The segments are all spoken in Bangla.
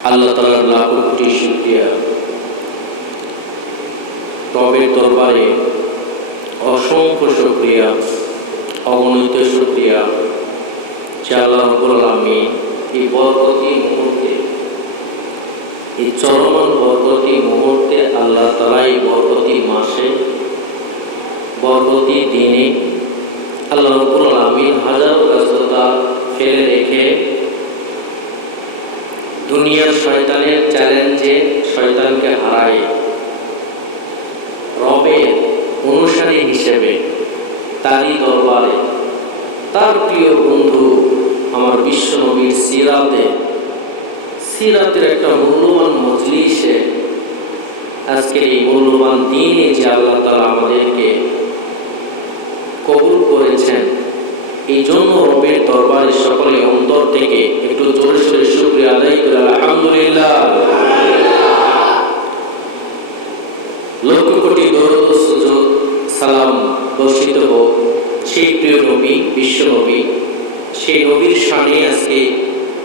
আল্লাহ তাআলার লাখ কোটি শুকরিয়া, রবের দরবারে অসংখ্য শুকরিয়া, অগণিত শুকরিয়া যে আল্লাহ রাব্বুল আলামিন এই বরকতি মুহূর্তে, এই চলমান বরকতি মুহূর্তে আল্লাহ তাআলা এই বরকতি মাসে, বরকতি দিনে আল্লাহ রাব্বুল আলামিন হাজারো ব্যস্ততা ফেলে রেখে দুনিয়ার শয়তানের চ্যালেঞ্জে শয়তানকে হারায় রবের অনুসারী হিসেবে তারই দরবারে তার প্রিয় বন্ধু আমার বিশ্ব নবীর সিরাতের একটা মূল্যবান মজলিসে আজকের এই মূল্যবান দিনে যে আল্লাহ তাআলা আমাদেরকে কবুল করেছেন, এই জন্য রবের দরবারে সকলে অন্তর থেকে একটু জোরে সোরে শুকরিয়া আদায় করে আলহামদুলিল্লাহ। লক্ষ কোটি দরুদ ও সুজুদ সালাম বর্ষিত হোক সেই প্রিয় নবী, বিশ্ব নবী, সেই নবীর শানে আজকে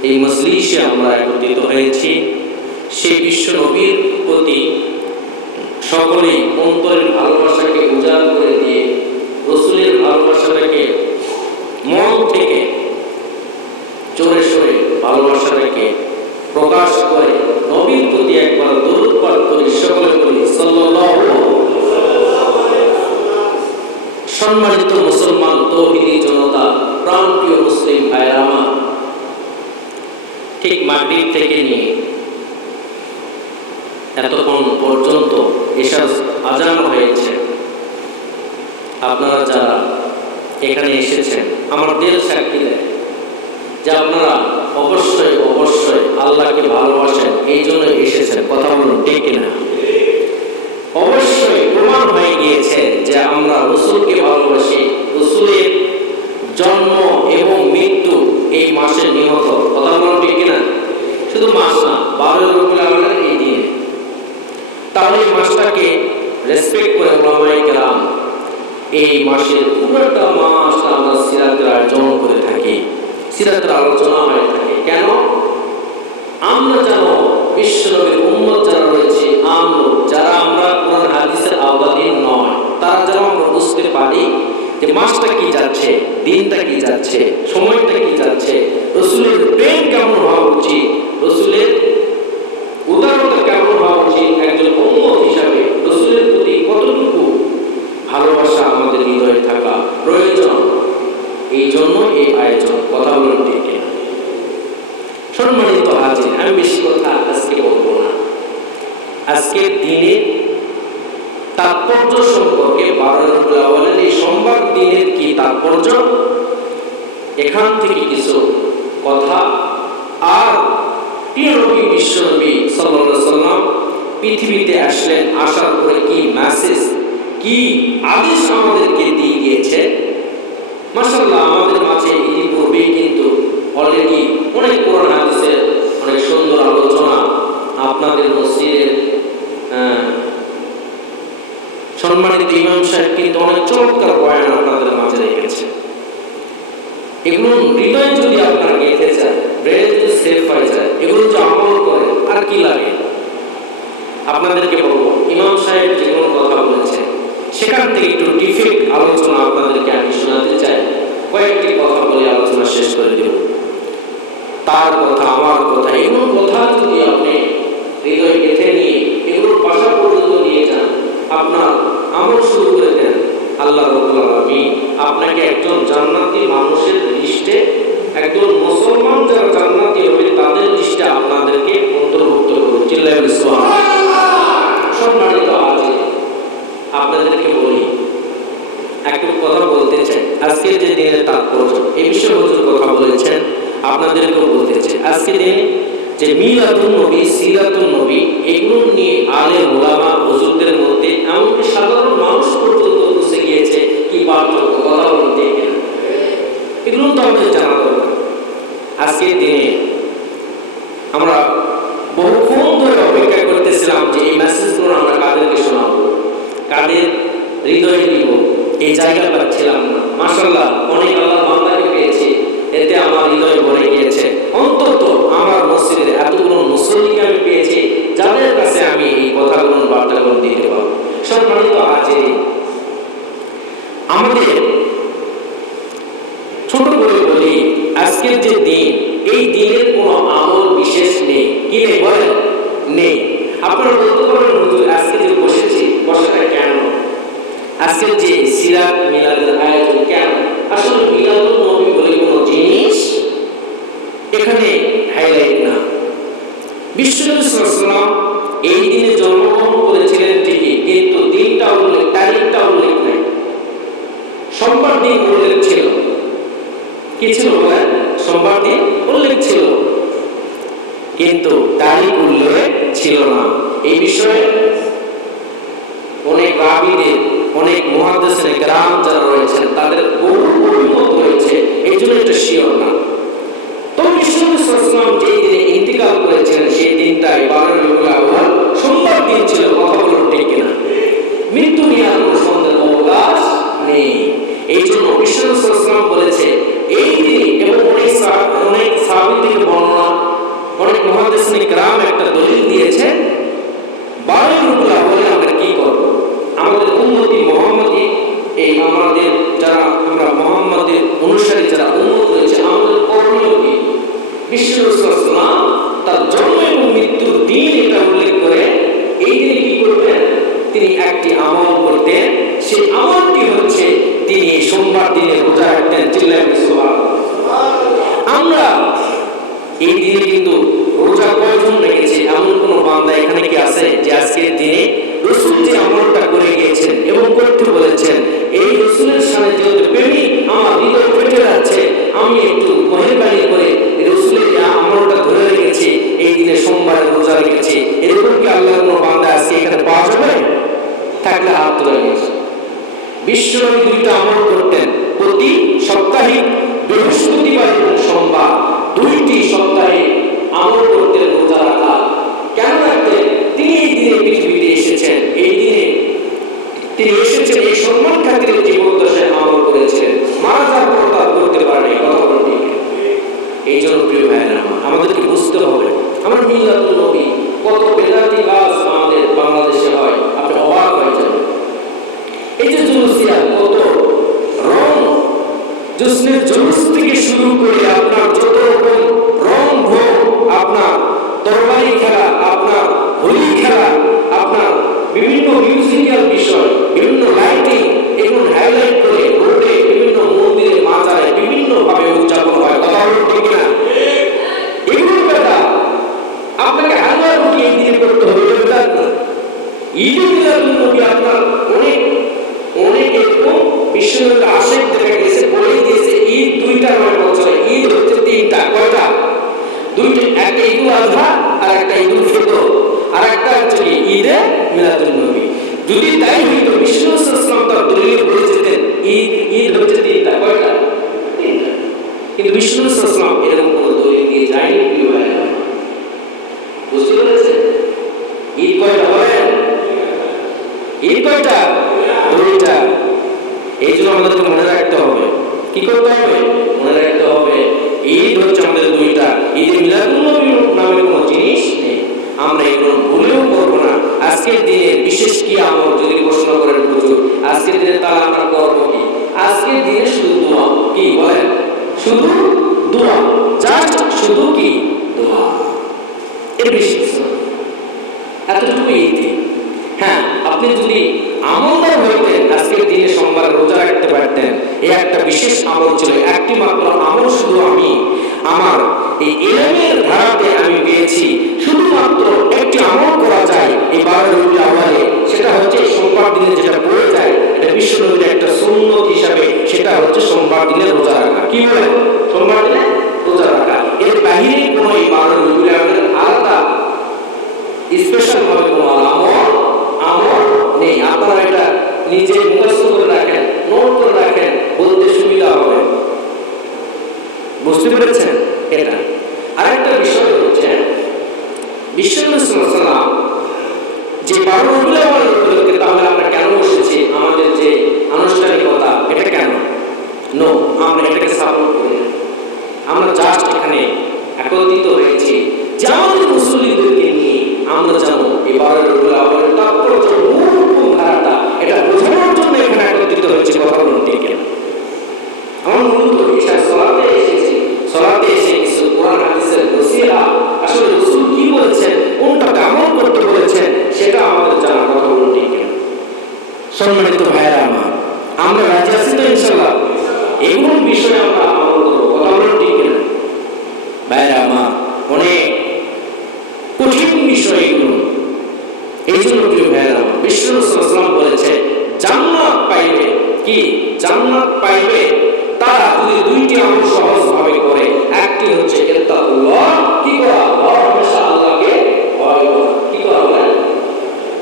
এই মজলিসে আমরা একত্রিত হয়েছি। সেই বিশ্ব নবীর প্রতি সকলেই অন্তরের ভালোবাসাকে উজাড় করে দিয়ে রসুলের ভালোবাসাটাকে মন থেকে জোরে সোরে ভালোবাসাটাকে প্রকাশ করে নবীর প্রতি একবার দরুদ পাঠ করি, সকলে বলি সাল্লাল্লাহু আলাইহি ওয়াসাল্লাম। সম্মানিত মুসলমান তৌহিদি জনতা, প্রাণপ্রিয় মুসলিম ভাইরা আমার, ঠিক মাগরিব থেকে নিয়ে এতক্ষণ পর্যন্ত এশার আজান হয়েছে। আপনারা যারা এখানে এসেছেন আমার দিল সাক্ষী দেয় যে আপনারা অবশ্যই আল্লাহকে ভালোবাসেন, এই জন্য এসেছেন। কথা বলুন ঠিক না? অবশ্যই প্রমাণ হয়ে গিয়েছে যে আমরা রসুলকে ভালোবাসি। রসুলের জন্ম এবং মৃত্যু এই মাসে নিহত। কথা বলুন ঠিক না? শুধু মাস না, 12 রবিউল আউয়াল এই দিনে। তাহলে এই মাসটাকে রেসপেক্ট করে উলামায়ে কেরাম এই মাসের পুরোটা মাস আমরা সিরাতের আয়োজন করে থাকি, সিরাতের আলোচনা হয়ে থাকে। কেন? আমরা যেন বিশ্ব নবীর উম্মত যারা রয়েছে, যারা আমরা কোরআন হাদিসের আওতাধীন নয়, তারা যেন আমরা বুঝতে পারি যে মাসটা কি যাচ্ছে, দিনটা কি যাচ্ছে, সময়টা কি যাচ্ছে, রসুলের প্রেম কেমন হওয়া উচিত, রসুলের উদারতা কেমন হওয়া উচিত, একজন উম্মত হিসাবে রসুলের প্রতি কতটুকু ভালোবাসা আমাদের হৃদয়ে থাকা প্রয়োজন। এই জন্য এই আয়োজন। কথা বলুন ঠিক না? সম্মানিত হাজির, আমি বেশি কথা আজকে বলবো না। আজকের দিনে তাৎপর্য সম্পর্কে 12 রবিউল আউয়ালের এই সোমবার দিনের কি তাৎপর্য, এখান থেকে কিছু কথা, আর প্রিয় নবী বিশ্ব নবী সাল্লাল্লাহু আলাইহি ওয়াসাল্লাম পৃথিবীতে আসলেন, আসার পরে কি মেসেজ, কি আদেশ আমাদেরকে দিয়ে গিয়েছে। মাশাআল্লাহ, আমাদের মাঝে ইতিপূর্বেই কিন্তু অলরেডি অনেক কোরআন হাদিসের অনেক সুন্দর আলোচনা আপনাদের মসজিদের সম্মানিত ইমাম সাহেব কিন্তু অনেক চমৎকার বয়ান আপনাদের মাঝে রেখেছে। এগুলো হৃদয় যদি আপনার গেঁথে যায়, ব্রেন যদি সেফ হয়ে যায়, এগুলো যদি আমল করে, আর কি লাগে? আপনাদেরকে বলবো, ইমাম সাহেব যেগুলো কথা বলেছে সেখান থেকে একটু ডিফেক্ট আলোচনা আপনাদেরকে আমি শোনাতে চাই। কয়েকটি কথা বলে আলোচনা শেষ করে দেব। তার কথা, আমার কথা, এগুলো কথা যদি আপনি হৃদয় গেঁথে নিয়ে এগুলোর বাসা পর্যন্ত নিয়ে যান, আপনার আমল শুরু করে দেন, আল্লাহ রাব্বুল আলামিন আপনাকে একজন জান্নাতি মানুষের লিস্টে, একজন মুসলমান যারা জান্নাতি হবে তাদের লিস্টে আপনাদেরকে অন্তর্ভুক্ত করুন। চিল্লায়ে বলি সুবহানাল্লাহ। সম্মানিত আছে, আপনাদেরকে বলি, একটু কথা বলতে চাই। আজকের যে দিনের তাৎপর্য, এই বিষয়ে হুজুর কথা বলেছেন, আপনাদেরকেও বলতে চাই। আজকের দিনে যে মিলাদুন নবী, সিরাতুন নবী, এগুলো নিয়ে আলেম ওলামা হুজুরদের মধ্যে এমনকি সাধারণ মানুষ পর্যন্ত বুঝে গিয়েছে কি পার্থক্য। কথা বলতে এগুলো তো আমাদের জানা দরকার। আজকের দিনে আমরা বহুক্ষণ ধরে অপেক্ষা করতেছিলাম যে এই মেসেজগুলো আমরা কাদেরকে শোনাবো, কাদের হৃদয়ে দিব, এই জায়গা পাচ্ছিলাম না। মাশাআল্লাহ, অনেক আল্লাহ বান্দাকে পেয়েছি, এতে আমার হৃদয় ভরে গিয়েছে। অন্তত আমার মসজিদের এত এতগুলো মুসল্লিকে আমি পেয়েছি যাদের কাছে আমি এই কথাগুলো বার্তাগুলো দিতে পারবো। সম্মানিত হাজির, আমাদের ছোট করে বলি, আজকের যে দিন, এই দিনের কোনো আমল বিশেষ নেই। কি নেই বলেন? নেই। আপনারা বলতে পারেন হুজুর আজকে যে বসেছি, বসাটা কেন? আজকের যে সিরাত মিলাদের আয়োজন কেন? আসলে মিলাদুন নবী বলে কোনো জিনিস এখানে হাইলাইট না। বিশ্বনবী সাল্লাল্লাহু আলাইহি ওয়াসাল্লাম এই দিনে জন্মগ্রহণ করেছিলেন ঠিকই, কিন্তু দিনটা উল্লেখ, তারিখটা উল্লেখ নাই। সোমবার দিন উল্লেখ ছিল। কি ছিল বলেন? সোমবার দিন উল্লেখ ছিল, কিন্তু তারিখ উল্লেখ ছিল না। এই বিষয়ে অনেক রাবীদের, অনেক মুহাদ্দিসিনে কেরাম যারা রয়েছেন তাদের বহু অভিমত রয়েছে, এই জন্য এটা শিওর না। তো বিশ্বনবী সাল্লাল্লাহু আলাইহি ওয়াসাল্লাম যেই দিনে ইন্তিকাল করেছিলেন সেই দিনটাই 12 রবিউল আউয়াল সোমবার দিন ছিল। কথা বলুন ঠিক কিনা? মৃত্যু নিয়ে আর কোনো সন্দেহ অবকাশ নেই। এই জন্য বিশ্বনবী সাল্লাল্লাহু আলাইহি ওয়াসাল্লাম বলেছে এই দিন, এবং অনেক সাহাবী থেকে বর্ণনা, অনেক মুহাদ্দিসিনে কেরাম একটা দলিল দিয়েছে 12 রবিউল আউয়ালে আমরা কি করব? আমাদের উম্মতি মুহাম্মদী, এই আমাদের যারা আমরা মুহাম্মাদের অনুসারী যারা উম্মত রয়েছে, আমাদের করণীয় কি? বিশ্বনবী সাল্লাল্লাহু আলাইহি ওয়াসাল্লাম তার জন্ম এবং মৃত্যুর দিন এটা উল্লেখ করে এই দিনে কি করবেন? তিনি একটি আমল করতেন। সেই আমলটি হচ্ছে তিনি সোমবার দিনে রোজা রাখতেন। চিল্লায় সুবহানাল্লাহ। আমরা এই দিনে কিন্তু রোজা কয়জন রেখেছি এমন কোন বান্দা এখানে কি আছে যে আজকের দিনে রাসূল যে আমলটা করে গিয়েছেন এবং করতে বলেছেন, এই রাসূলের সান্নিধ্যে প্রেমী আমার হৃদয় ফেটে যাচ্ছে, আমি একটু মেহেরবানি করে রাসূলের এই আমলটা ধরে রেখেছি, এই দিনে সোমবারে রোজা রেখেছি, এরকম কি আল্লাহর কোনো বান্দা আজকে এখানে পাওয়া যাবে? থাকলে হাত তুলে নিয়েছে। বিশ্বনবী দুইটা আমল করতেন, প্রতি সাপ্তাহিক বৃহস্পতিবার এবং সোমবার, দুইটি সপ্তাহে আমল করতেন রোজা রাখা। কেন রাখতেন? তিনি এই দিনে পৃথিবীতে এসেছেন, এই দিনে তিনি এসেছেন এই সম্মান খাতিরে জীবদ্দশায় আমল করেছেন, মারা যাওয়ার পর তার করতে পারেনি। কথা বলতে এই জন্য প্রিয় ভাইয়েরা, আমাদেরকে বুঝতে হবে আমরা মিলাদুন নবী কত বেদাতি কাজ আমাদের বাংলাদেশে হয়, আপনি অবাক হয়ে যাবেন। এই যে জুলুসিয়া, কত রং, জুসনের জুলুস থেকে শুরু করে আপনার যত রকম রং ভোগ, আপনার তরবারি খেলা, আপনার হোলি খেলা, আপনার বিভিন্ন মিউজিক্যাল বিষয়, বিভিন্ন লাইটিং, এগুলো হাইলাইট করে রোডে বিভিন্ন মন্দিরে মাজারে বিভিন্ন ভাবে উদযাপন হয়। কথা বলুন ঠিক না? এগুলো বেটা আপনাকে হাজার রুটি এই দিনে করতে হবে, বেটা না। ঈদ মিলাদুন নবী আপনার অনেক অনেক এরকম বিশ্বনবীর আশিক দেখা গেছে, বলেই দিয়েছে ঈদ দুইটা নয় বছরে, ঈদ হচ্ছে তিনটা। কয়টা? দুইটা, একটা ঈদুল আযহা আর একটা ঈদুল ফিতর, আর একটা হচ্ছে ঈদে মিলাদুন নবী। যদি তাই হইতো বিশ্বনবী সাল্লাল্লাহু আলাইহি ওয়াসাল্লাম তার দলিল বলে যেতেন ঈদ হচ্ছে তিনটা। কয়টা? তিনটা। কিন্তু বিশ্বনবী সাল্লাল্লাহু আলাইহি ওয়াসাল্লাম এরকম কোনো দলিল দিয়ে যায়নি। প্রিয় ভাইরা, বুঝতে পেরেছেন? ঈদ কয়টা বলেন? ঈদ কয়টা? দুইটা। এই জন্য আমাদেরকে মনে রাখতে হবে, কি করতে হবে? মনে রাখতে হবে ঈদ হচ্ছে আমাদের দুইটা। ঈদ মিলাদুন নবী নামে কোনো জিনিস নেই, আমরা এগুলো ভুলেও করবো না। আজকের দিনে বিশেষ কি আমল যদি প্রশ্ন করেন হুজুর, আজকের দিনে তাহলে আমরা করবো কি? আজকের দিনে শুধু দোয়া। কি বলেন? শুধু দোয়া, জাস্ট শুধু কি? দোয়া। এর বেশি কিছু না, এতটুকু ঈদ। হ্যাঁ, আপনি যদি আমলদার হইতেন আজকের দিনে সোমবার রোজা রাখতে পারতেন। এই একটা বিশেষ আমল ছিল, একটি মাত্র আমল শুধু আমি আমার এই ইলমের ধারাতে আমি পেয়েছি, শুধুমাত্র একটি আমল করা যায় এই 12 রবিউল আউয়ালে, সেটা হচ্ছে সোমবার দিনে যেটা পড়ে যায়, এটা বিশ্বনবীর একটা সুন্নত হিসাবে, সেটা হচ্ছে সোমবার দিনে রোজা রাখা। কি বলে? সোমবার দিনে রোজা রাখা। এর বাহিরে কোনো এই 12 রবিউল আউয়ালের আলাদা স্পেশাল ভাবে কোনো আমল নেই। আপনারা এটা নিজে মুখস্থ করে রাখেন, নোট করে রাখেন, বলতে সুবিধা হবে। বুঝতে পেরেছেন? এটা আরেকটা বিষয় হচ্ছে বিশ্বনবী সাল্লাল্লাহু আলাইহি ওয়াসাল্লাম যে 12 রবিউল আউয়াল উপলক্ষে তাহলে আমরা কেন বসেছি, আমাদের যে আনুষ্ঠানিকতা, এটা কেন? নো, আমরা এটাকে সাপোর্ট করি না। আমরা জাস্ট এখানে একত্রিত হয়েছি যে আমাদের মুসল্লিদেরকে নিয়ে আমরা যেন এবারে রবিউল আউয়ালের তাৎপর্য মূল ধারাটা এটা বোঝানোর জন্য এখানে একত্রিত হয়েছে। কথা বলুন ঠিক কিনা? আমার মূলত এসে সলাতে এসেছি, সলাতে এসে কিছু কোরআন হাদিসের নসিহত আসলে রাসূল কি বলেছেন, কোনটাকে আমল করতে বলেছেন সেটা আমাদের জানা। কথা বলুন ঠিক কিনা? সম্মানিত ভাইরা আমার, আমরা রাজি আছি তো ইনশাআল্লাহ? এগুলো বিষয়ে আমরা আমল করবো। কথা বলুন ঠিক কিনা? ভাইরা আমার, অনেক কঠিন বিষয় এগুলো। এই জন্য প্রিয় ভাইরা আমার, বিশ্ব রাসূল সাল্লাল্লাহু আলাইহি ওয়াসাল্লাম বলেছে জান্নাত পাইবে, কি জান্নাত পাইবে তারা যদি দুইটি আমল সহজভাবে করে। একটি হচ্ছে ইত্তাকুল্লাহ, কি করা? হরমেশা আল্লাহকে ভয় করা। কি করা?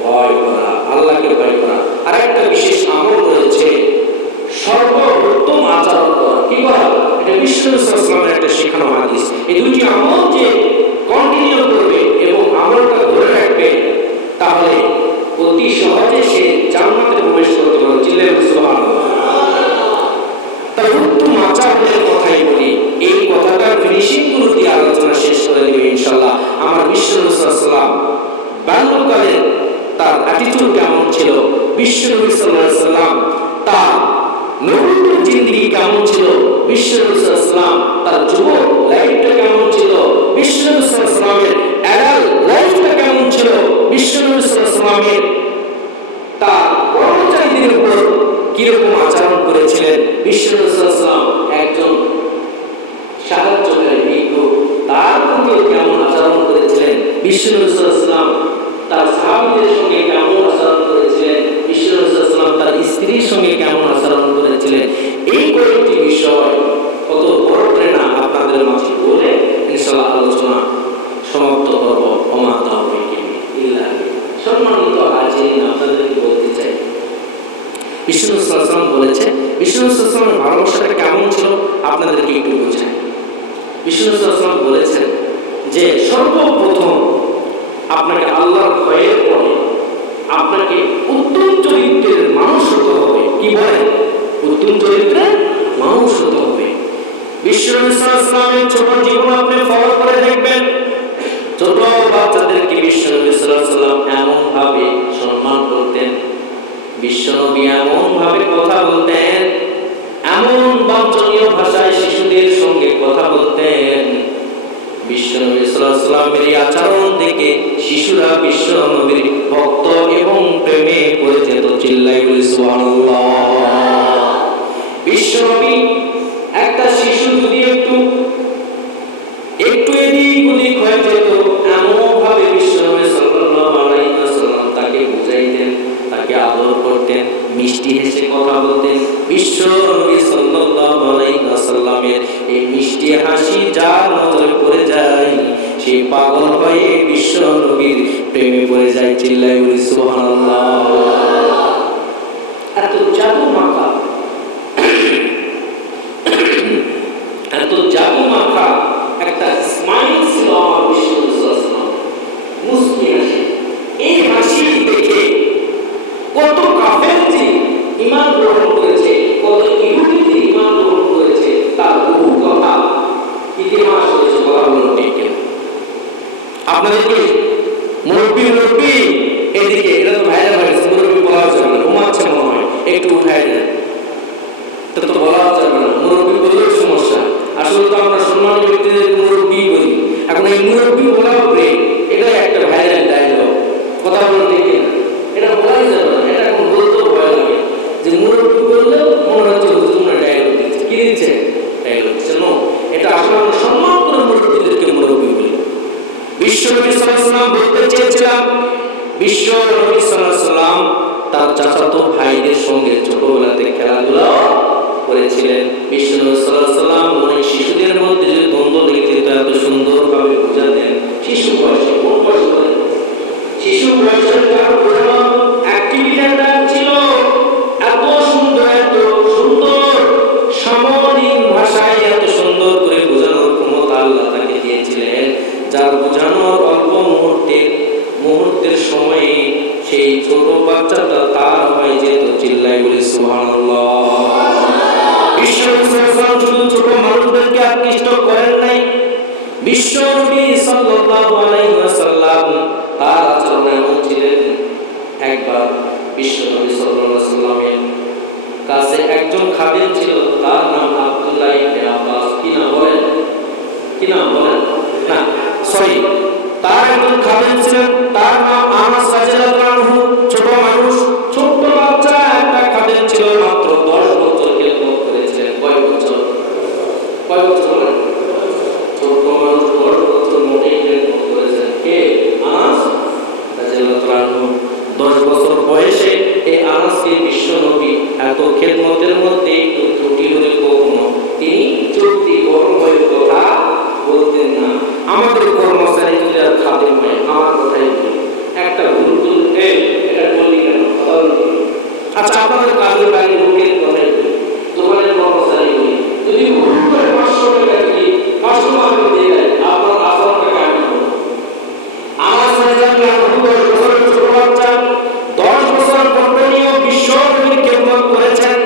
ভয় করা, আল্লাহকে ভয় করা। আর একটা বিশেষ আমল রয়েছে সর্বোত্তম আচরণ করা। কি করা? এটা বিশ্ব রাসূল সাল্লাল্লাহু আলাইহি ওয়াসাল্লামের একটা শেখানো হাদিস। এই দুইটি আমল যে কন্টিনিউ করবে এবং আমলটা ধরে রাখবে, তাহলে অতি সহজে সে জান্নাতে প্রবেশ করতে পারবে। চিল্লায়ে সুবহানাল্লাহ। তার উত্তম আচরণের কথাই বলি, এই কথাটা ফিনিশিং গুলো দিয়ে আলোচনা শেষ করে দেবে ইনশাআল্লাহ। আমার বিশ্ব রাসূল সাল্লাল্লাহু আলাইহি ওয়াসাল্লাম বাল্যকালে তার অ্যাটিটিউড কেমন ছিল, বিশ্ব রাসূল সাল্লাল্লাহু আলাইহি ওয়াসাল্লাম তার নবুয়তের জিন্দেগি কেমন ছিল, বিশ্ব রাসূল সাল্লাল্লাহু আলাইহি ওয়াসাল্লাম তার যুবক লাইফটা কেমন ছিল, বিশ্ব রাসূল সাল্লাল্লাহু আলাইহি ওয়াসাল্লামের অ্যাডাল্ট লাইফটা কেমন ছিল, বিশ্ব রাসূল সাল্লাল্লাহু আলাইহি ওয়াসাল্লামের তার কর্মচারীদের উপর কিরকম আচরণ করেছিলেন, বিশ্ব রাসূল সাল্লাল্লাহু আলাইহি ওয়াসাল্লাম একজন সাহায্যকারী ভিক্ষুক তার প্রতি কেমন আচরণ করেছিলেন, বিশ্ব রাসূল সাল্লাল্লাহু আলাইহি ওয়াসাল্লাম তার সাহাবীদের সঙ্গে কেমন আচরণ করেছিলেন, বিশ্ব রাসূল সাল্লাল্লাহু আলাইহি ওয়াসাল্লাম তার স্ত্রীর সঙ্গে কেমন আচরণ করেছিলেন। এই কয়েকটি বিষয় কত বড় প্রেরণা আপনাদের মাঝে বলে ইনশাআল্লাহ আলোচনা সমাপ্ত করব। ওমা তাওফীকি ইল্লা বিল্লাহ। সম্মানিত হাজিরিন, আপনাদেরকে বলতে চাই বিশ্ব রাসূল সাল্লাল্লাহু আলাইহি ওয়াসাল্লাম বলেছে, বিশ্ব রাসূল সাল্লাল্লাহু আলাইহি ওয়াসাল্লামের ভালোবাসাটা কেমন ছিল আপনাদেরকে একটু বোঝাই। বিশ্ব রাসূল সাল্লাল্লাহু আলাইহি ওয়াসাল্লাম বলেছেন যে সর্বপ্রথম আপনাকে আল্লাহর ভয়ের পরে আপনাকে উত্তম চরিত্রের মানুষ হতে হবে। কি বলেন? উত্তম চরিত্রের মানুষ হতে হবে। বিশ্ব রাসূল সাল্লাল্লাহু আলাইহি ওয়াসাল্লামের ছোট জীবন আপনি ফলো করে দেখবেন, ছোট বাচ্চাদেরকে বিশ্ব নবী সাল্লাল্লাহু আলাইহি ওয়াসাল্লাম এমন ভাবে সম্মান করতেন, বিশ্ব নবী এমন ভাবে কথা বলতেন, এমন বাঞ্ছনীয় ভাষায় শিশুদের সঙ্গে কথা বলতেন। বিশ্ব নবী সাল্লাল্লাহু আলাইহি ওয়াসাল্লামের এই আচরণ দেখে শিশুরা বিশ্ব নবীর ভক্ত এবং প্রেমে পড়ে যেত। চিল্লায়ে বলি সুবহানাল্লাহ। বিশ্ব নবী একটা শিশু যদি একটু এদিক ওদিক হয়ে যেত, এমন ভাবে বিশ্ব নবী সাল্লাল্লাহু আলাইহি ওয়াসাল্লাম তাকে বুঝাইতেন, তাকে আদর করতেন, মিষ্টি হেসে কথা বলতেন। বিশ্ব নবী সাল্লাল্লাহু আলাইহি ওয়াসাল্লামের এই মিষ্টি হাসি যার নজরে পড়ে যায় সে পাগল হয়ে বিশ্ব নবীর প্রেমে পড়ে যায়। চিল্লায়ে বলি সুবহানাল্লাহ। এত জাদু মাখা, এত জাদু মাখা একটা স্মাইল ছিল আমার বিশ্ব নবী সাল্লাল্লাহু আলাইহি ওয়াসাল্লাম, মুস্কি হাসি। এই হাসি দেখে কত কাফের যে ঈমান গ্রহণ করেছে, কত ইহুদি যে ঈমান গ্রহণ করেছে, তার বহু কথা ইতিহাস রয়েছে। কথা বলুন ঠিক কিনা? আপনাদেরকে মুরব্বী এদিকে এটা তো ভাইরা হয়েছে, মুরব্বী বলা যাবে না, ঘুমাচ্ছে মনে হয়, একটু উঠাই দেন। তো বলা যাবে না, মুরব্বী বললেও সমস্যা। আসলে তো আমরা সম্মানী ব্যক্তিদের মুরব্বী বলি, এখন এই মুরব্বী বলা হবে এটা একটা ভাইরাল ডায়লগ। কথা বলুন ঠিক কিনা? এটা বলাই যাবে না, এটা এখন বলতেও ভয় লাগে যে মুরব্বী বললেও মনে হচ্ছে হুজুর না ডায়লগ দিচ্ছে। কি দিচ্ছে? ডায়লগ দিচ্ছে। নো, এটা আসলে আমরা সম্মান করে মুরব্বীদেরকে মুরব্বী বলি। বিশ্ব নবী সাল্লাল্লাহু আলাইহি ওয়াসাল্লাম বলতে চেয়েছিলাম, বিশ্ব নবী সাল্লাল্লাহু আলাইহি ওয়াসাল্লাম তার চাচাতো ভাইদের সঙ্গে ছোটবেলাতে খেলাধুলা করেছিলেন। বিশ্ব নবী সাল্লাল্লাহু আলাইহি ওয়াসাল্লাম অনেক শিশুদের মধ্যে যে দ্বন্দ্ব লেগেছে এত সুন্দরভাবে বোঝাতেন। শিশু বয়সে, কোন বয়সে? শিশু বয়সের তার বোঝানো অ্যাক্টিভিটিটা ছিল এত সুন্দর সামরিক ভাষায় এত সুন্দর করে বোঝানোর ক্ষমতা আল্লাহ তাকে দিয়েছিলেন, যার বোঝানোর অল্প মুহূর্তের সময়ে সেই ছোট বাচ্চাটা তার হয়ে যেত। চিল্লায়ে বলি সুবহানাল্লাহ। বিশ্ব রাসূল শুধু ছোট মানুষদেরকে আকৃষ্ট করেন নাই, বিশ্ব নবী সাল্লাল্লাহু আলাইহি ওয়াসাল্লাম তার আচরণ এমন ছিলেন, একবার বিশ্ব নবী সাল্লাল্লাহু আলাইহি ওয়াসাল্লামের কাছে একজন খাদেম ছিল, তার নাম আব্দুল্লাহ ইবনে আব্বাস। কি নাম বলেন? কি নাম বলেন? না সরি, তার একজন খাদেম ছিলেন, তার নাম আনাস রাদিয়াল্লাহু আনহু। ছোট মানুষ, ছোট বাচ্চা একটা খাদেম ছিল, মাত্র 10 বছর খেদমত করেছিলেন। কয় বছর? কয় বছর বলেন? ছোট মানুষ 10 বছর মোটেই খেদমত করেছেন। কে? আনাস রাদিয়াল্লাহু আনহু। 10 বছর বয়সে এই আনাসকে বিশ্ব নবী এত খেদমতের মধ্যে একটু ত্রুটি হলে কখনো তিনি চুক্তি কর্মের কথা বলতেন না। আমাদের কর্মচারী যদি আর খাদেম হয়, আমার কথাই বলি, একটা ভুল তুলতে এটা বলি কেন? আচ্ছা, আপনাদের কাজের বাইরে লোকের কথাই বলি, দোকানের কর্মচারী বলি, যদি ভুল করে 500 টাকা দিই, কাস্টমার দিয়ে দেয়, আপনার আচরণটা কেমন হবে? আমার সাথে আপনি 10 বছরের ছোট বাচ্চা 10 বছর কন্টিনিউ বিশ্ব নবীর খেদমত করেছেন।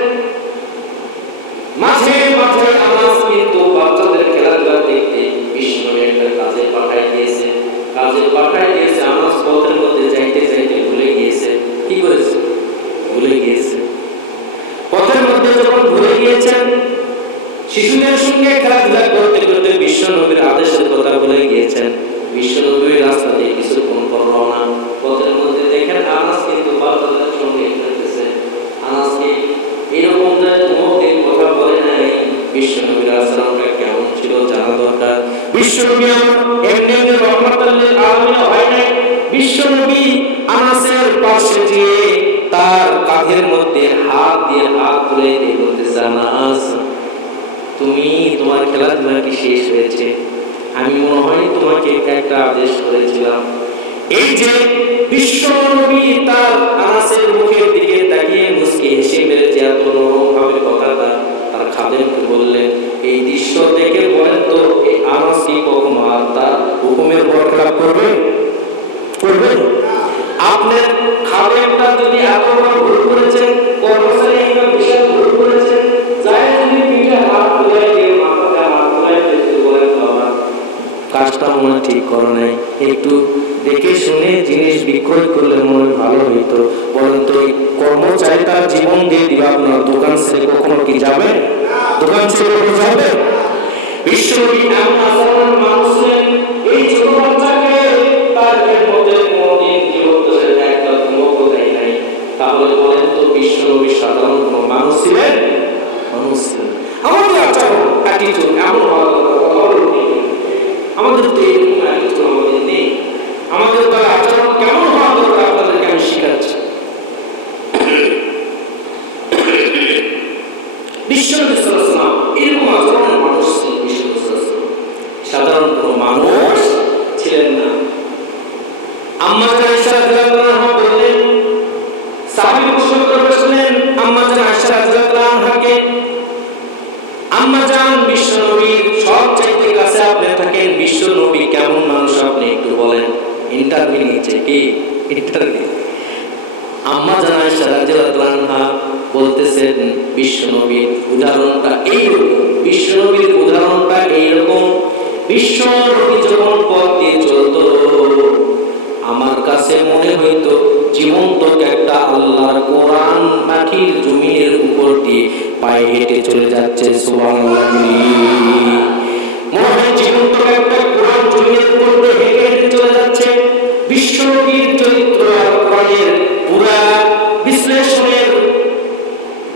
মাঝে মাঝে আনাস কিন্তু বাচ্চাদের খেলাধুলা দেখতে বিশ্ব নবী একটা কাজে পাঠায় দিয়েছে। আনাস পথের মধ্যে যাইতে যাইতে ভুলে গিয়েছে। কি করেছে? ভুলে গিয়েছে। পথের মধ্যে যখন ভুলে গিয়েছেন, শিশুদের সঙ্গে খেলাধুলা করতে করতে বিশ্ব নবীর আদেশের কথা ভুলে গিয়েছেন। বিশ্ব নবীর রাস্তা দিয়ে কিছুক্ষণ পর রওনা। পথের মধ্যে দেখেন আনাস কিন্তু বাচ্চাদের সঙ্গে খেলতেছে। আনাসকে এরকম ধমকের কথা বলে নাই। বিশ্ব নবীর আচরণটা কেমন ছিল জানা দরকার। বিশ্ব নবী এমনি রহমাতুল লিল আলামিন হয় নাই। বিশ্ব নবী আনাসের পাশে গিয়ে তার কাঁধের মধ্যে হাত দিয়ে হাত তুলে দিয়ে বলতেছে, আনাস, তুমি তোমার খেলাধুলা কি শেষ হয়েছে? আমি মনে হয় তোমাকে একটা আদেশ করেছিলাম। এই যে বিশ্ব নবী তার আনাসের মুখের দিকে তাকিয়ে মুস্কি হেসে মেরেছে, এত নরমভাবে কথাটা তার খাদেমকে বললেন। এই দৃশ্য দেখে বলেন তো, এই আনাস কি কখনো আর তার হুকুমের বরখেলাপ করবে? করবে? আপনার খাদেমটা যদি এত বড় ভুল করেছেন, কর্মচারী একটা বিশাল ভুল করেছেন, যায় যদি পিঠে হাত তুলে দিয়ে মাথাতে হাত তুলে দিয়ে বলেন তো, আমার কাজটা মনে ঠিক করো নাই, একটু দেখে শুনে জিনিস বিক্রয় করলে মনে ভালো হইতো। বলেন তো, এই কর্মচারীটা জীবন দিয়ে দিবে, আপনার দোকান ছেড়ে কখনো কি যাবে? দোকান ছেড়ে কখনো যাবে? বিশ্বনবী এমন আচরণের মানুষ ছিলেন, এই ছোট বাচ্চাকে তার খেদমতে কোনদিন কি বলতেছে, একটা ধমকও দেয় নাই। তাহলে বলেন তো, বিশ্বনবী সাধারণ কোন মানুষ ছিলেন? মানুষ ছিলেন। আমাদের আচরণ, অ্যাটিটিউড এমন হওয়া দরকার। আমাদের তো এরকম অ্যাটিটিউড আমাদের নেই। আমাদের তার আচরণ কেমন হওয়া দরকার আপনাদেরকে আমি শিখাচ্ছি। বিশ্বনবী সাল্লাল্লাহু আলাইহি ওয়াসাল্লাম এরকম আচরণের মানুষ ছিলেন। বিশ্বনবী সাল্লাল্লাহু আলাইহি ওয়াসাল্লাম সাধারণ কোনো মানুষ ছিলেন না। আম্মা জান আয়েশা রাদিয়াল্লাহু আনহা বললেন, সাহাবী প্রশ্ন করেছিলেন আম্মা জান আয়েশা রাদিয়াল্লাহু আনহাকে, আম্মা জান, বিশ্বনবীর সবচাইতে কাছে আপনি থাকেন, বিশ্বনবী কেমন মানুষ আপনি একটু বলেন। ইন্টারভিউ নিচ্ছে কি? ইন্টারভিউ। আম্মা জান আয়েশা রাদিয়াল্লাহু আনহা বলতেছেন, বিশ্বনবীর উদাহরণটা এইরকম, বিশ্বনবীর উদাহরণটা এইরকম। বিশ্বনবী যখন পথ দিয়ে চলতো, আমার কাছে মনে হইতো জীবন্ত একটা আল্লাহর কোরআন মাটির জমিনের উপর দিয়ে পায়ে হেঁটে চলে যাচ্ছে। সুবহানাল্লাহ। মনে হয় জীবন্ত একটা কোরআন জমিনের উপর দিয়ে হেঁটে হেঁটে চলে যাচ্ছে। বিশ্বনবীর চরিত্র আর কোরআনের পুরা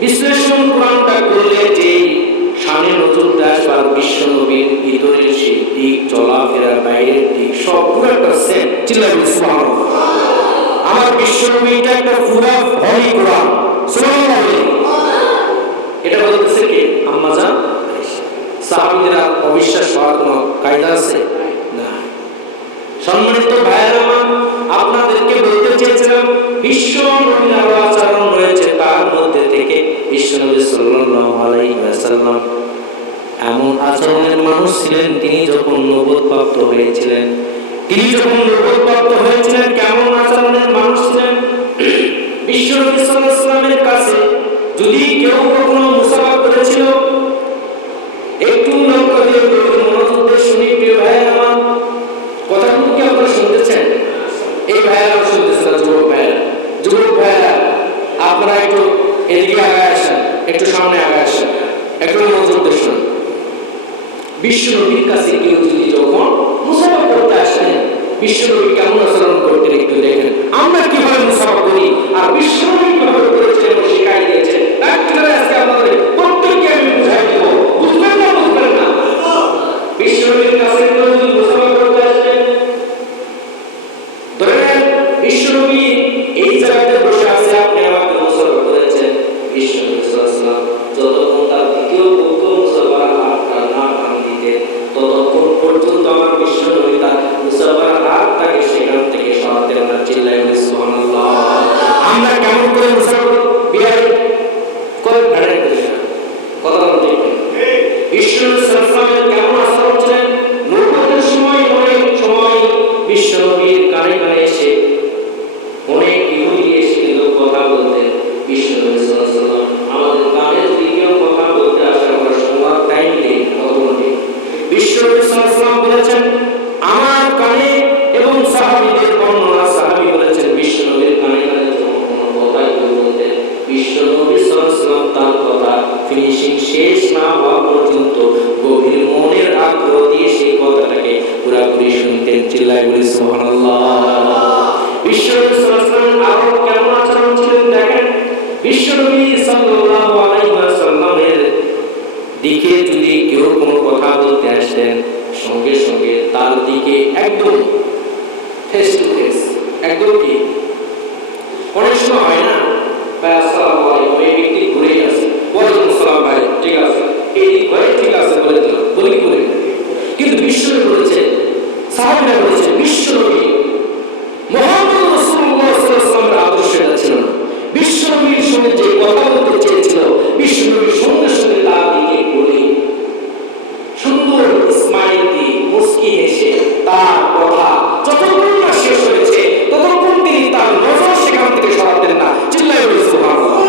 বিশ্লেষণ কোরআনটা করলে যে সামনে নজরটা আসবার বিশ্বনবীর ভিতরের সেই দিক, চলাফেরা, বাইরের দিক সব পুরো একটা সেট। চিল্লাবেন সুবহানাল্লাহ। আমার বিশ্বনবীটা একটা পুরা হলি কোরআন। সুবহানাল্লাহ। এটা বলতেছে কে? আম্মা জান আয়েশা। সাহাবীরা অবিশ্বাস হওয়ার কোনো কায়দা আছে? না। সম্মানিত ভাইয়েরা, আপনাদেরকে বলতে চেয়েছিলাম, বিশ্বনবীর আরো আচরণ রয়েছে। তার মধ্যে থেকে বিশ্বনবী সাল্লাল্লাহু আলাইহি ওয়াসাল্লাম এমন আচরণের মানুষ ছিলেন, তিনি যখন নবুয়ত হয়েছিলেন, কেমন আচরণের মানুষ ছিলেন? বিশ্বনবী সাল্লাল্লাহু আলাইহি ওয়াসাল্লামের কাছে যদি কেউ কখনো মুসাফা করেছিল, একটু লক্ষ্য দিয়ে মনোযোগ দিয়ে শুনি প্রিয় ভাইয়েরা, যুবক ভাইরা আপনারা একটু এদিকে আগে আসেন, একটু সামনে আগে আসেন, একটু মনোযোগ দিয়ে শুনুন। বিশ্বনবীর কাছে কেউ যদি যখন মুসাফা করতে আসেন, বিশ্বনবী কেমন আচরণ করতেন একটু দেখেন। আমরা কিভাবে মুসাফা করি আর বিশ্বনবী কিভাবে করেছেন ও শিখাই দিয়েছেন, একটুখানি আজকে আপনাদের প্রত্যেককে আমি বুঝাই দেব। বুঝবেন না বুঝবেন না? বিশ্বনবীর কাছে কেউ যদি মুসাফা করতে আসেন, ধরেন বিশ্বনবী এই জায়গাতে বসে আছে, আপনি আমাকে মুসাফা করেছেন। বিশ্বনবী সাল্লাল্লাহু আলাইহি ওয়াসাল্লাম যতক্ষণ তার দ্বিতীয় পক্ষ মুসাফার হাতটা না ভাঙ দিতেন, ততক্ষণ পর্যন্ত আমার বিশ্বনবী তার মুসাফার হাতটাকে সেখান থেকে সরাতেন না। চিল্লায় বলি সুবহানাল্লাহ। আমরা কেমন করে মুসাফা বিহার করে ভেড়ে করি না, কথা বলতে বিশ্বনবী সাল্লাল্লাহু আলাইহি ওয়াসাল্লাম কেমন আচরণ ছিলেন? নবুয়তের সময় অনেক সময় বিশ্বনবীর কানে কানে এসে অনেক ইহুদি এসে কিন্তু কথা বলতেন। বিশ্বনবী সাল্লাল্লাহু আলাইহি ওয়াসাল্লাম আমাদের কানে যদি কেউ কথা বলতে আসে, আমরা শোনার টাইম নেই, কথা বলতে। বিশ্বনবী সাল্লাল্লাহু আলাইহি ওয়াসাল্লাম বলেছেন আমার কানে, এবং সাহাবীদের বর্ণনা, সাহাবী বলেছেন বিশ্বনবীর কানে কানে যখন কোনো কথা কেউ বলতেন, বিশ্বনবী সাল্লাল্লাহু আলাইহি ওয়াসাল্লাম তার কথা ফিনিশিং শেষ না হওয়া পর্যন্ত গভীর মনের আগ্রহ দিয়ে সেই কথাটাকে পুরোপুরি শুনতেন। চিল্লায় বলি সুবহানাল্লাহ। বিশ্বনবী সাল্লাল্লাহু আলাইহি ওয়াসাল্লাম আরো কেমন আচরণ ছিলেন দেখেন। বিশ্বনবী সাল্লাল্লাহু আলাইহি ওয়াসাল্লামের দিকে যদি কেউ কোনো কথা বলতে আসেন, সঙ্গে সঙ্গে তার দিকে একদম ফেস টু ফেস, একদম কি অনেক সময় হয় না ভাই আসসালামু আলাইকুম, এই ব্যক্তি ঘুরে আছে, ওয়ালাইকুম আসসালাম ভাই ঠিক আছে, এই ভাই ঠিক আছে বলে দিলাম, বলে কি বলে। কিন্তু বিশ্বনবী বলেছে, সাহাবীরা বলেছে বিশ্বনবী মুহাম্মদ রাসূলুল্লাহ সাল্লাল্লাহু আলাইহি ওয়াসাল্লামের আদর্শ এটা ছিল না। বিশ্বনবীর সঙ্গে যে কথা বলতে চেয়েছিল, বিশ্বনবীর সঙ্গে সঙ্গে তার দিকে ঘুরে সুন্দর স্মাইল দিয়ে মুস্কি হেসে তার কথা যতক্ষণ না শেষ হয়েছে ততক্ষণ তিনি তার নজর সেখান থেকে সরাতেন না। চিল্লায় বলি সুবহানাল্লাহ।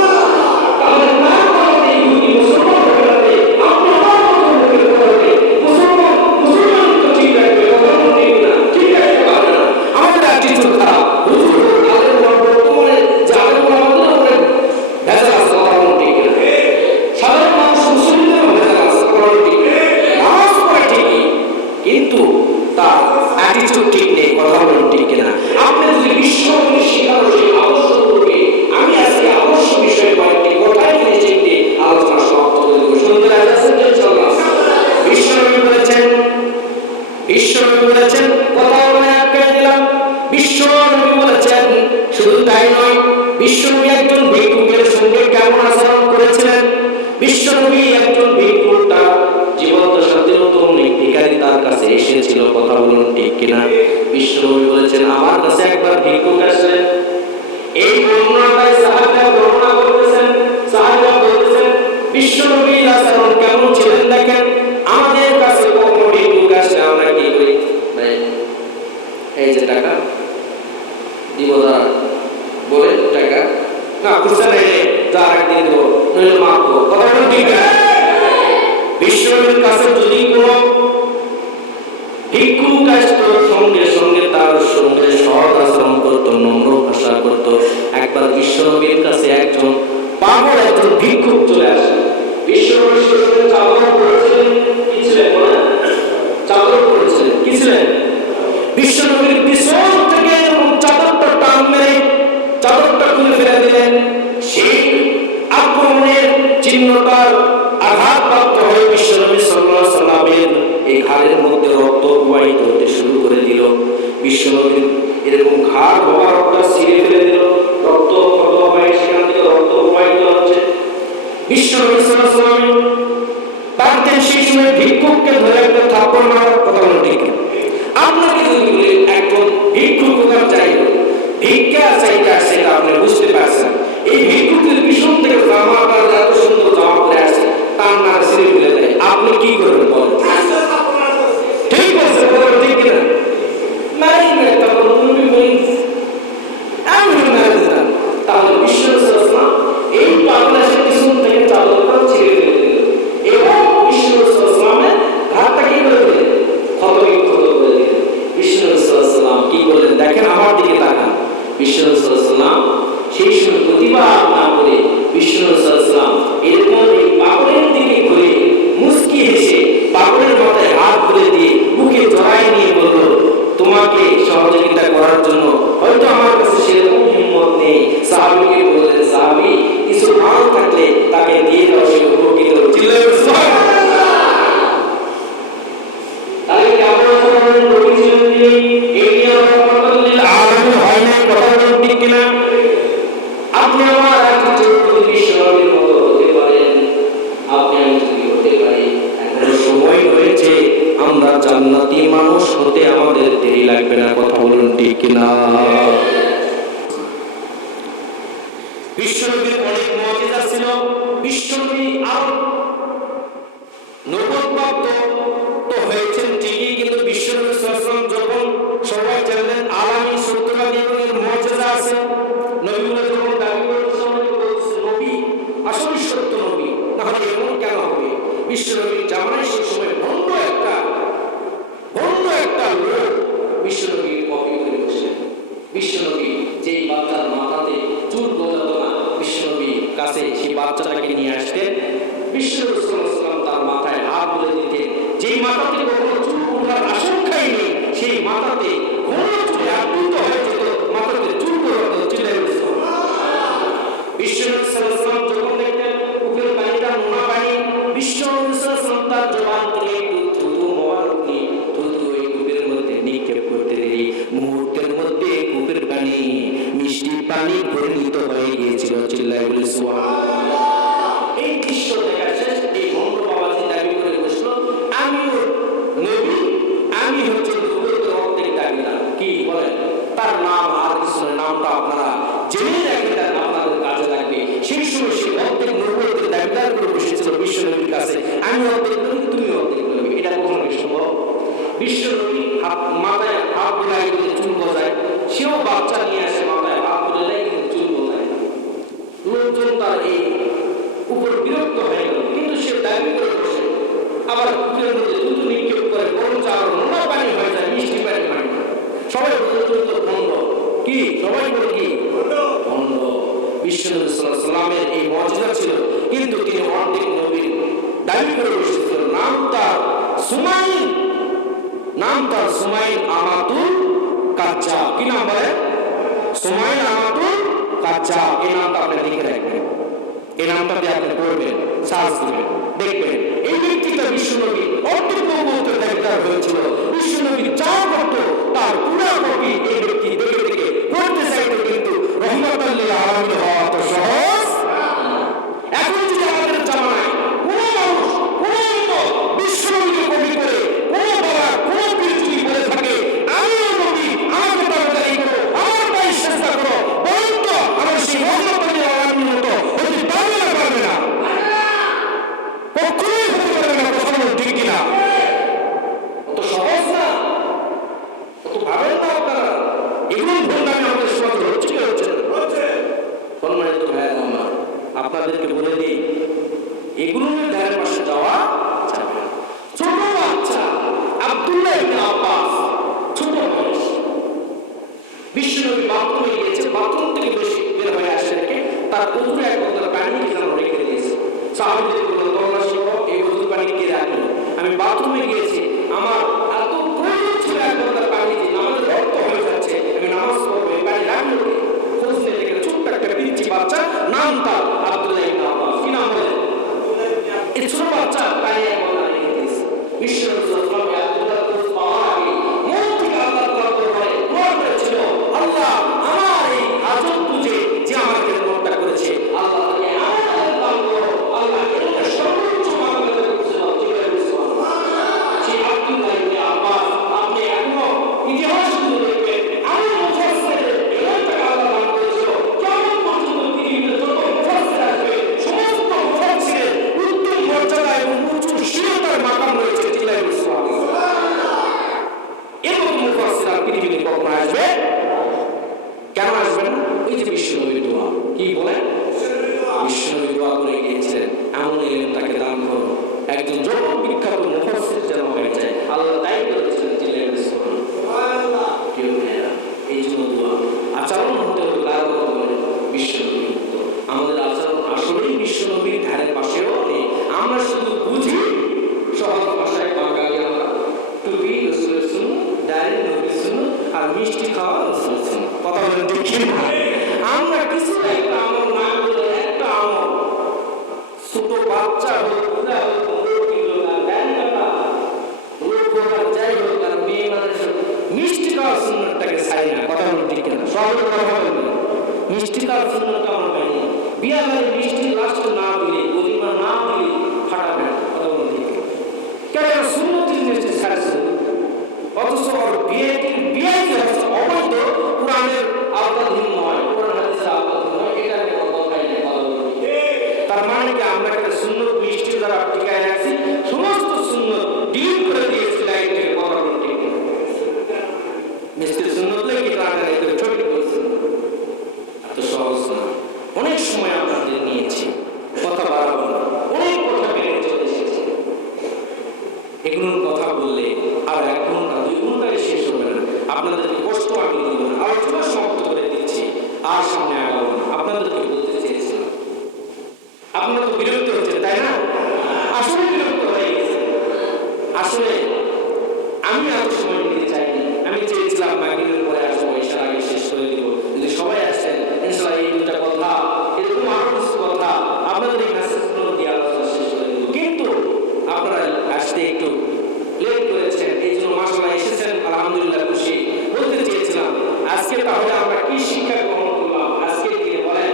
তাহলে না তাহলে ইহুদি মুসলমান হতে আপনারা মুসলমান তো ঠিক রাখবে, মুসলমান ঠিক না, ঠিক রাখতে পারবে না। আমাদের অ্যাটিটিউড খারাপ, হুজুর তাদের বর্তমানে যাদের আমাদের ভেজাল আছে, কথা বলুন ঠিক না? সাধারণ মানুষ মুসলিমদের ভেজাল আছে, কথা বলুন ঠিক না? নামাজ পড়ে ঠিকই, কিন্তু তার অ্যাটিটিউড ঠিক নেই, কথা বলুন ঠিক না? আপনি যদি বিশ্বনবীর শিখানো সেই আদর্শগুলোকে, আমি আজকে আদর্শ বিষয়ে কয়েকটি কথাই চিন্তে আলোচনা সমাপ্ত করে দেব। শুনতে রাজি আছেন তো ইনশাআল্লাহ? বিশ্বনবী বলেছেন, বিশ্বনবী বলেছেন, কথা বলে আটকে দিলাম। বিশ্বনবী বলেছেন, শুধু তাই নয়, বিশ্বনবী একজন ভিক্ষুকের সঙ্গে কেমন আচরণ করেছিলেন। বিশ্বনবী একজন ভিক্ষুক, তার জীবদ্দশাতে নতুন এক ভিখারী তার কাছে এসেছিল, কথা বলুন ঠিক কিনা? বিশ্বনবী বলেছেন আমার কাছে একবার ভিক্ষুক আসলেন। এই বর্ণনাটাই সাহাবীরা বর্ণনা করতেছেন। সাহাবীরা বলতেছেন বিশ্বনবীর আচরণ কেমন ছিলেন দেখেন। আমাদের কাছে কখনো ভিক্ষুক আসলে আমরা কি করি? ভাই এই যে টাকা দিব, দাঁড়া বলে টাকা না খুঁজতে নেই, যা একদিন দেবো নইলে মাফ করো, কথা বলুন ঠিক না? বিশ্বনবীর কাছে যদি কোনো ভিক্ষুক আসতো, সঙ্গে সঙ্গে তার সঙ্গে সৎ আচরণ করতো, নম্র ভাষা করতো। একবার বিশ্বনবীর কাছে একজন পাগল একজন ভিক্ষুক চলে আসে। বিশ্বনবীর সঙ্গে চাদর পরেছিলেন, কি ছিলেন বলেন? চাদর পরেছিলেন, কি ছিলেন? বিশ্বনবীর পিছন থেকে চাদরটা টান মেরে চাদরটা খুলে ফেলে দিলেন। সেই আক্রমণের চিহ্নটার আঘাতপ্রাপ্ত হয়ে বিশ্বনবী সাল্লাল্লাহু আলাইহি ওয়াসাল্লামের এই ঘাড়ের মধ্যে রক্ত প্রবাহিত হতে শুরু করে দিল। বিশ্বনবী এরকম ঘাড় মোবারকটা ছিঁড়ে ফেলে দিল, রক্ত হয়ে সেখান থেকে রক্ত প্রবাহিত হচ্ছে। বিশ্বনবী সাল্লাল্লাহু আলাইহি ওয়াসাল্লাম পারতেন সেই সময় ভিক্ষুককে ধরে একটা থাপ্পড় মারার, কথা বলুন ঠিক। আপনাকে যদি বলি একজন ভিক্ষুক কোথাও চাইল, ভিক্ষা চাইতে আসছে, এটা আপনি বুঝতে পারছেন। এই ভিক্ষুকের পিছন থেকে জামাটা এত সুন্দর জামা পরে আসছে, তার না ছিঁড়ে ফেলে দেয়, আপনি কি করবেন বলেন? ঠিক আছে বলেন ঠিক কিনা? মারিবে, তখন তুমি বলি আমি মারি দিলাম। তাহলে বিশ্বনবী সাল্লাল্লাহু আলাইহি ওয়াসাল্লাম এই বাংলাদেশের পিছন থেকে চাদরটা ছিঁড়ে ফেলে দিল এবং বিশ্বনবী সাল্লাল্লাহু আলাইহি ওয়াসাল্লামের ঘাড়টা কি করে দিলেন? ক্ষত করে দিলেন। বিশ্বনবী সাল্লাল্লাহু আলাইহি ওয়াসাল্লাম কি বললেন দেখেন, আমার দিকে তাকান। বিশ্বনবী সাল্লাল্লাহু আলাইহি ওয়াসাল্লাম সেই সময় প্রতিবাদ না করে বিষ্ণু সাল্লাল্লাহু এরপর এই পাগলের দিকে ঘুরে মুস্কি হেসে পাগলের মাথায় হাত তুলে দিয়ে বুকে জড়াই নিয়ে বলল, তোমাকে সহযোগিতা করার জন্য হয়তো আমার কাছে সেরকম হিম্মত নেই। সাহাবীকে বললেন, সাহাবী কিছু মাল থাকলে তাকে দিয়ে দাও, সে উপকৃত হবে। চিল্লায়ে সুবহানাল্লাহ। তাই আমরা যখন নবী ছিলেন এই নিয়ে রহমাতুল্লিল আলামিন হয় না, কথা বলুন ঠিক কিনা? আপনি আমার একজন বিশ্বনবীর মতো হতে পারেন, আপনি আমি যদি হতে পারি, এখনো সময় রয়েছে, আমরা জান্নাতি মানুষ হতে আমাদের দেরি লাগবে না। কথা বলুন ঠিক কিনা? বিশ্বনবীর অনেক মুজিজা ছিল। বিশ্বনবী আর নবুয়ত তো হয়েছেন ঠিকই, কিন্তু বিশ্বনবী সাল্লাল্লাহু আলাইহি ওয়াসাল্লাম যখন সবাই জানলেন আলামী সত্যবাদী মুজিজা আছে, নবীগুলো যখন দাবি করছেন নবী আসলে সত্য নবী, তাহলে এমন কেন হবে? বিশ্বনবীর জামানায় সেই সময় ভণ্ড একটা লোক বিশ্বনবী কপি করে বসলেন। বিশ্বনবী যেই বাচ্চার মাথাতে চুল গজাতো না, বিশ্বনবীর কাছে সেই বাচ্চাটাকে নিয়ে আসতেন। বিশ্বনবী সাল্লাল্লাহু আলাইহি ওয়াসাল্লাম তার মাথায় হাত বুলিয়ে দিতেন। যেই মাথাতে কখনো চুল ওঠার আশঙ্কাই নেই, সেই মাথাতে ঘন চুলে আবৃত হয়ে যেত, মাথাতে চুল গজাতো। চিল্লায়ে বিশ্বনবী সাল্লাল্লাহু আলাইহি ওয়াসাল্লাম যখন দেখতেন মুখের পানিটা নোনা পানি, বিশ্বনবী সাল্লাল্লাহু আলাইহি ওয়াসাল্লাম তার জবান থেকে একটু থুতু মোবারক নিয়ে থুতু ওই কূপের মধ্যে নিক্ষেপ করতে দেরি মুহূর্তের মধ্যে কূপের পানি মিষ্টি পানি পরিণত হয়ে গিয়েছিল। চিল্লায়ে বলে সুবহানাল্লাহ। এই দৃশ্য দেখা শেষ, এই ভণ্ড বাবাজি দাবি করে বসলো, আমিও নবী, আমি হচ্ছে নবুয়তের অর্ধেক দাবিদার। কি বলেন? তার নাম আর কিছু নামটা আপনারা জেনে রাখেন, আপনাদের কাজে লাগবে। সেই সময় সে অর্ধেক নবুয়তের দাবিদার করে বসেছিল বিশ্বনবীর কাছে, আমি অর্ধেক নবী, তুমি অর্ধেক নবী। এটা কখনো সম্ভব? বিশ্বনবী মাথায় হাত বুলাই দিয়ে চুল গজায়, সেও বাচ্চা নিয়ে আসে মাথায় হাত বুলে দেয়, কিন্তু চুল গজায়। লোকজন তার এই উপর বিরক্ত হয়ে গেল, কিন্তু সে দাবি করে বসে আবার কূপের মধ্যে থুতু নিক্ষেপ করে, বরঞ্চ আরো নোনা পানি হয়ে যায়, মিষ্টি পানি হয় না। সবাই বলতো ভণ্ড। কি সবাই বলে কি ভণ্ড? বিশ্বনবী সাল্লাল্লাহু আলাইহি ওয়াসাল্লামের এই মুজিজা ছিল, কিন্তু তিনি অর্ধেক নবীর দাবি করে বসেছিল। নাম তার সুমাইন, আমাতুল কাজ্জাব। কি নাম বলে? সুমাইন আমাতুল কাজ্জাব। এই নামটা আপনি লিখে রাখবেন, এই নামটা দিয়ে আপনি পড়বেন, সার্চ দিবেন, দেখবেন এই ব্যক্তিটা বিশ্বনবী অর্ধেক নবুয়তের দাবিদার হয়েছিল। বিশ্বনবী যা করত তার পুরো কপি এই ব্যক্তি দেখে দেখে করতে চাইতো, কিন্তু রহমাতুল লিল আলামিন হওয়া তো সহজ। এখন যদি আমাদের জামানায় কোন মানুষ কোন বিশ্বনবীকে কপি করে কোন বাবা কোন পীর যদি বলে থাকে আমিও নবী, আমাকে তাড়াতাড়ি করো, আমার পায়ে সেজদা করো, বলুন তো আমার সেই রহমাতুল লিল আলামিন মতো হতে পারবে না? পারবে না, কখনোই হতে পারবে না। কথা বলুন ঠিক কিনা? অত সহজ না, অত ভাবেন না আপনারা। এগুলো ভণ্ডামি আমাদের সমাজে হচ্ছে কি হচ্ছে? সম্মানিত ভাইয়ের আমার, আপনাদেরকে বলে দিই, এগুলোর ধারে পাশে যাওয়া যাবে না। ছোট বাচ্চা আব্দুল্লাহ ইবনে আব্বাস, ছোট বয়স, বিশ্বনবী বাথরুমে গিয়েছে, বাথরুম থেকে বের হয়ে আসে দেখে তার উজুরে এক বোতল পানি যেন রেখে দিয়েছে। সাহাবীদের বলল, তোমরা শিখো, এই উজুর পানি কে রাখলো? আমি বাথরুমে গিয়েছি, আমার এত প্রয়োজন ছিল এক বোতল পানি, যে নামাজের রক্ত হয়ে যাচ্ছে, আমি নামাজ পড়বো, এই পানি রাখলো কে? খোঁজ নিয়ে দেখে ছোট্ট একটা পিচ্চি বাচ্চা, নাম তার আব্দুল্লাহ ইবনে আব্বাস। কি নাম বলে? এই ছোট বাচ্চা পানি এক বোতল রেখে দিয়েছে। বিশ্বনবী সাল্লাল্লাহু আলাইহি ওয়াসাল্লাম আব্দুল্লাহ পাওয়ার আগে মন থেকে আল্লাহ তাআলা দরবারে দোয়া করেছিল, আল্লাহ আমার এই আজব বুঝে যে আমাকে মনটা করেছে, আল্লাহ তাকে আমার দান করো, আল্লাহ এর সর্বোচ্চ মানবতা করেছিল। সেই আব্দুল্লাহ ইবনে আব্বাস আপনি এখনো ইতিহাস দেখবেন, আমি মুফাসসির এমন টাকা আল্লাহ দান করেছিল, কিয়ামত পর্যন্ত পৃথিবীতে যত মুফাসসির আসবে সমস্ত মুফাসসিরের উত্তম মর্যাদা এবং উঁচু শিরোতার মাকাম রয়েছে। চিল্লায়ে বলুন সুবহানাল্লাহ। এরকম মুফাসসির পৃথিবীতে কখনো আসবে? কেন আসবে না? ওই যে বিশ্বনবীর দোয়া। কি বলে? বিশ্বনবী দোয়া করে গিয়েছিলেন, এমন ইলম তাকে দান করো, একজন জগৎ বিখ্যাত মুফাসসির যেন হয়ে যায়। আল্লাহ তাই করেছিলেন। চিল্লায়ে বলুন সুবহানাল্লাহ। কেউ নেই, এই জন্য দোয়া আচরণ হতে হবে কার কথা বলে? বিশ্ব বলেন ঠিক কিনা? আমরা কিছু একটা আমল না করে একটা আমল ছোট বাচ্চা হোক বুড়া হোক মুরব্বী হোক আর ব্যাংকাটা লোক হোক আর যাই হোক আর মেয়ে মানুষ মিষ্টি খাওয়ার সুন্নতটাকে ছাড়ি না, কথা বলেন ঠিক কিনা? সব কথা বলেন মিষ্টি খাওয়ার সুন্নতটা আমরা পাই না। বিয়া বাড়ি মিষ্টি লাস্ট না দিলে গরিমা না দিলে ফাটাবে না, কথা বলেন ঠিক কিনা? কেন সুন্নত জিনিসটা ছাড়ছে অথচ বিয়ে হচ্ছে অবৈধ, কোরআনের আওতাধীন নয়, কোরআন হাদিসের আওতাধীন নয়, এটা আমি কথাই নেই, কথা বলেন। তার মানে কি আমরা একটা সুন্নত মিষ্টি দ্বারা টিকায় রাখছি, সমস্ত সুন্নত ডিল করে দিয়েছি লাইন থেকে, কথা বলেন ঠিক কিনা? মিষ্টি সুন্নত কি টানাটানি করে ছোট করছেন, এত সহজ না। অনেক সময় আপনাদের নিয়েছি, কথা বাড়াবো না, অনেক কথা বেড়ে চলে এসেছে। এগুলোর কথা বললে আর 1 ঘন্টা 2 ঘন্টায় শেষ হবে না, আপনাদেরকে কষ্ট আমি দিব না, আলোচনা সমাপ্ত করে দিচ্ছি, আর সামনে আগাবো না। আপনাদেরকে বলতে চেয়েছিলাম, আপনারা তো বিরক্ত হচ্ছেন তাই না? আসলে বিরক্ত হয়ে গেছে। আসলে আমি এত সময় নিতে চাইনি, আমি চেয়েছিলাম মাগরিবের পরে আসবো, এসার আগে শেষ করে দিব। যদি সবাই আসেন ইনশাআল্লাহ এই 2টা কথা, এরকম আরো কিছু কথা আপনাদের এই মেসেজগুলো দিয়ে আলোচনা শেষ করে দিব। কিন্তু আপনারা আসতে একটু লেট করেছেন, এই জন্য মাশাআল্লাহ এসেছেন, আলহামদুলিল্লাহ খুশি। বলতে চেয়েছিলাম আজকে তাহলে আমরা কি শিক্ষা গ্রহণ করলাম আজকে কি বলেন?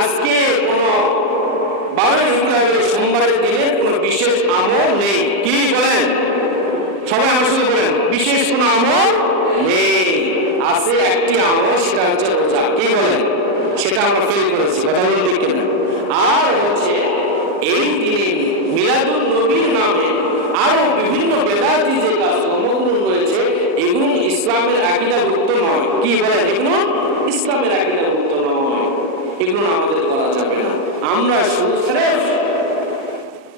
আজকে কোনো 12 জুলাই সোমবারের দিনে কোনো বিশেষ আমল নেই, কি বলেন? সবাই আমার সাথে বলেন, বিশেষ কোনো আমল নেই। আছে একটি আমল, সেটা হচ্ছে রোজা, কি বলেন? সেটা আমরা ফেল করেছি, কথা বলেন ঠিক কিনা? আর হচ্ছে এই দিনে মিলাদুন নবীর নামে আরো বিভিন্ন বেদাতি যে কাজকর্মগুলো রয়েছে, এগুলো ইসলামের আকীদাভুক্ত নয়, কি বলেন? এগুলো ইসলামের আকীদাভুক্ত নয়, এগুলো আমাদের করা যাবে না। আমরা শুধু সির্ফ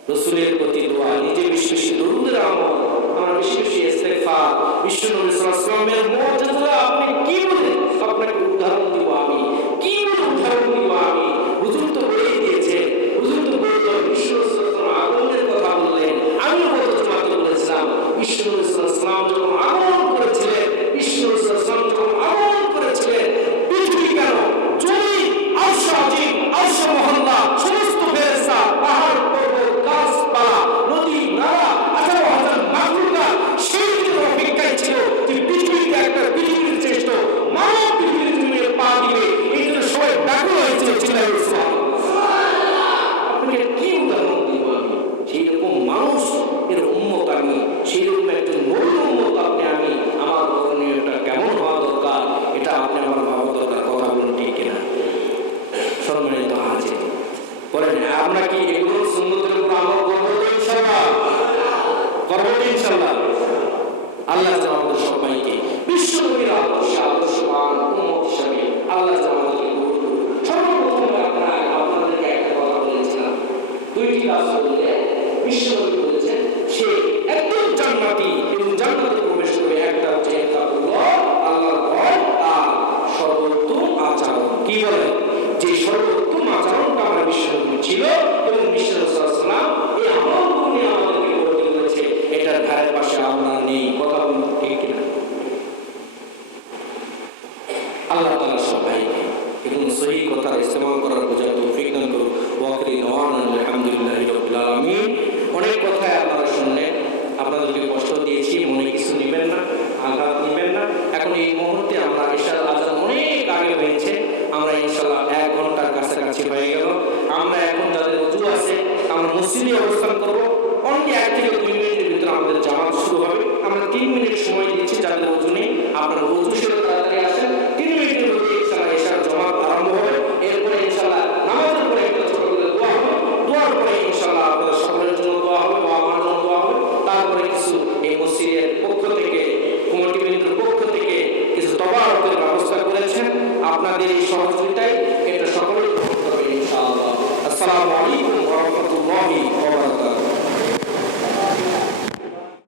রাসূলের প্রতি দোয়া, নিজে বেশি বেশি দরুদের আমল, আমরা বেশি বেশি ইস্তেগফার, বিশ্বনবী সাল্লাল্লাহু আলাইহি ওয়াসাল্লামের মুজিজা আপনি কি বলেন, আপনাকে উদাহরণ দিব আমি, কি বলে উদাহরণ দিব আমি? হুজুর তো বলেই দিয়েছে, হুজুর তো বলতো বিশ্বনবী সাল্লাল্লাহু আলাইহি ওয়াসাল্লাম আগমনের কথা বললেন, আমি বলতে মাত্র বলেছিলাম বিশ্বনবী সাল্লাল্লাহু আলাইহি ওয়াসাল্লাম যখন আগমন করেছিলেন, বিশ্বনবী সাল্লাল্লাহু আলাইহি ওয়াসাল্লাম যখন আগমন করেছিলেন, পৃথিবী কেন জমি, আরশ আজিম, আরশ মহল্লা, সমস্ত ফেরেশতা, পাহাড় পর্বত, গাছপালা, নদী নালা, 18,000 মাখলুকাত সেই দিনের অপেক্ষায় ছিল যে পৃথিবীতে একটা পৃথিবীর শ্রেষ্ঠ মানব পৃথিবীর জমিনে পা দিবে, এই জন্য সবাই ব্যাকুল হয়েছিল, চিল্লায় সুবহানাল্লাহ। আপনাকে কি উদাহরণ দিব আমি? সেই রকম মানুষ এর উম্মত আমি, সেই রকম একজন নবীর উম্মত আপনি আমি, আমার করণীয়টা কেমন হওয়া দরকার এটা আপনি আমার ভাবা দরকার, কথা বলুন ঠিক কিনা? সম্মানিত হাজির বলেন, আমরা কি এগুলো সুন্নতের উপর আমল করবো তো ইনশাআল্লাহ? করবো তো ইনশাআল্লাহ? আল্লাহ যেন আমাদের সবাইকে বিশ্বনবীর আদর্শে আদর্শবান উম্মত হিসেবে আল্লাহ যেন আমাদেরকে কবুল করুন। সর্বপ্রথম আপনাদেরকে একটা কথা বলেছিলাম, 2টি কাজ করলে বিশ্বনবী বলেছেন সে একদম জান্নাতি এবং জান্নাতে প্রবেশ করে, একটা হচ্ছে তাকওয়া, আল্লাহর ভয়, আর সর্বোত্তম আচরণ, কি বলে? যে সর্বোত্তম আচরণটা আমার বিশ্বনবী ছিল এবং বিশ্বনবী সাল্লাল্লাহু আলাইহি ওয়াসাল্লাম এই আমলগুলো নিয়ে আমাদেরকে গড়ে তুলেছে, এটার ধারে পাশে আমরা নেই, কথা বলুন ঠিক কিনা? আল্লাহ তাআলা সবাইকে এবং সহি কথা ইস্তেমাল করার বোঝার তৌফিক দান করুন। ওয়াকিল আলহামদুলিল্লাহি রাব্বিল আলামিন। অনেক কথাই আপনারা শুনলেন, আপনাদেরকে কষ্ট দিয়েছি, মনে কিছু নেবেন না, আঘাত নেবেন না। এখন এই মুহূর্তে আমরা ইশার আজান অনেক আগে হয়েছে, আমরা ইনশাআল্লাহ 1 ঘন্টার কাছাকাছি হয়ে গেল। আমরা এখন যাদের ওযু আছে আমরা মসজিদে অবস্থান করব, অনলি 1 থেকে 2 মিনিটের ভিতরে আমাদের জামাত শুরু হবে। আমরা 3 মিনিট সময় দিচ্ছি, যাদের ওযু নেই আপনারা ওযু সেরে তাড়াতাড়ি আসেন, 3 মিনিটের মধ্যে ইনশাআল্লাহ ইশার জামাত আরম্ভ হবে। এরপরে ইনশাআল্লাহ নামাজের পরে একটা ছোট করে দোয়া হবে, দোয়ার পরে ইনশাআল্লাহ আপনাদের সকলের জন্য দোয়া হবে, বাবা মার জন্য দোয়া হবে। তারপরে কিছু এই মসজিদের পক্ষ থেকে, কমিটির পক্ষ থেকে কিছু তবারকের ব্যবস্থা করেছেন, আপনাদের এই সহযোগিতায় এটা সকলেই করতে হবে ইনশাআল্লাহ। আসসালামু